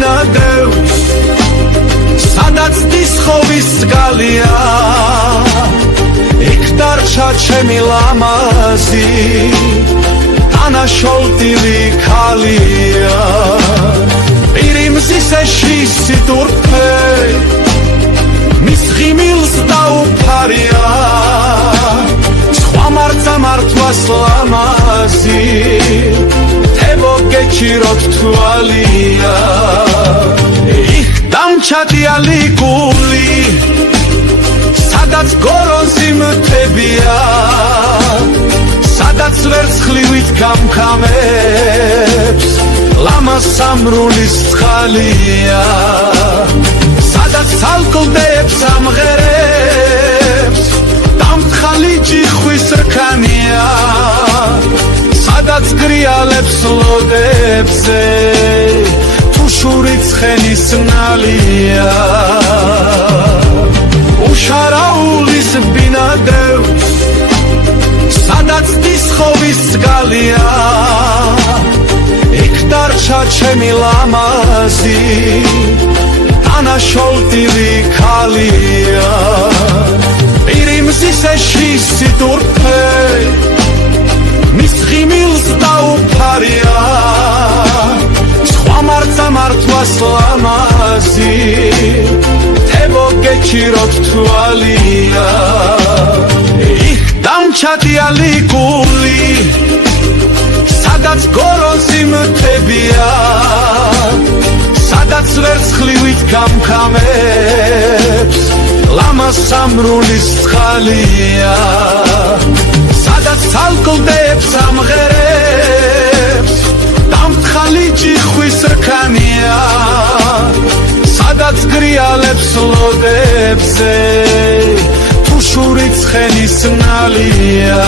ბინადევს სადაც დისხოვის გალია იქ დარჩა ჩემი ლამაზი დანაშოლტილი ქალია პირიმზის ეშის სიტურფე მის ღიმილს დაუფარია სხვა მარცა მართვას ლამაზი თებო გეჩიროთ თვალია იქ დამჩადიალი გული სადაც გორონსი მთებია სადაც ვერცხლივით გამქამებს ლამას სამრულის ცხალია სადაც ალკლდებს ამღერებს დამთხალი ჯიხვის რქანია სადაც გრიალებს ლოდებზე თუშური ცხენის ნალია უშარაულის ბინადევს სადაც დისხოვის გალია იქ დარჩა ჩემი ლამაზი დანაშოლტილი ქალია პირიმზის ეშის სიტურფე მის ღიმილს დაუფარია სხვა მარცა მართვას ლამაზი თებო გეჩიროთ თვალია იქ დამჩადიალი გული სადაც გორონსი მთებია სადაც ვერცხლივით გამქამებს ლამას სამრულის ცხალია სადაც ალკლდებს ამღერებს დამთხალი ჯიხვის რქანია სადაც გრიალებს ლოდებზე თუშური ცხენის ნალია